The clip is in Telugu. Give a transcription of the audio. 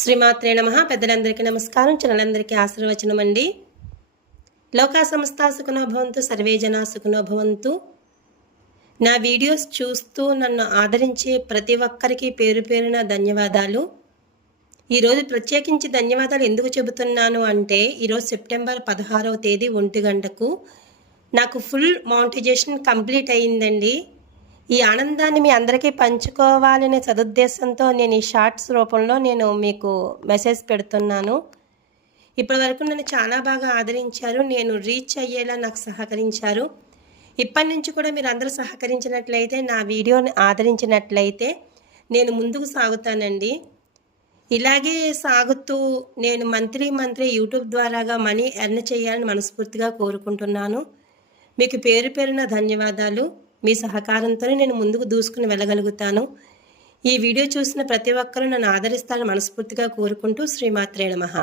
శ్రీమాత్రే నమః. పెద్దలందరికీ నమస్కారం, చిన్నలందరికీ ఆశీర్వచనం అండి. లోకా సమస్తా సుఖినో భవంతు, సర్వే జనా సుఖినో భవంతు. నా వీడియోస్ చూస్తూ నన్ను ఆదరించే ప్రతి ఒక్కరికి పేరు పేరున ధన్యవాదాలు. ఈరోజు ప్రత్యేకించి ధన్యవాదాలు ఎందుకు చెబుతున్నాను అంటే, ఈరోజు సెప్టెంబర్ 16వ తేదీ 1 గంటకు నాకు ఫుల్ మానిటైజేషన్ కంప్లీట్ అయ్యిందండి. ఈ ఆనందాన్ని మీ అందరికీ పంచుకోవాలనే సదుద్దేశంతో నేను ఈ షార్ట్స్ రూపంలో మీకు మెసేజ్ పెడుతున్నాను. ఇప్పటి వరకు నన్ను చాలా బాగా ఆదరించారు, నేను రీచ్ అయ్యేలా నాకు సహకరించారు. ఇప్పటి నుంచి కూడా మీరు అందరూ సహకరించినట్లయితే, నా వీడియోని ఆదరించినట్లయితే నేను ముందుకు సాగుతానండి. ఇలాగే సాగుతూ నేను మంత్లీ యూట్యూబ్ ద్వారాగా మనీ ఎర్న్ చేయాలని మనస్ఫూర్తిగా కోరుకుంటున్నాను. మీకు పేరు పేరున ధన్యవాదాలు. మీ సహకారంతోనే నేను ముందుకు దూసుకుని వెళ్ళగలుగుతాను. ఈ వీడియో చూసిన ప్రతి ఒక్కరూ నన్ను ఆదరిస్తారని మనస్ఫూర్తిగా కోరుకుంటూ శ్రీమాత్రే నమః.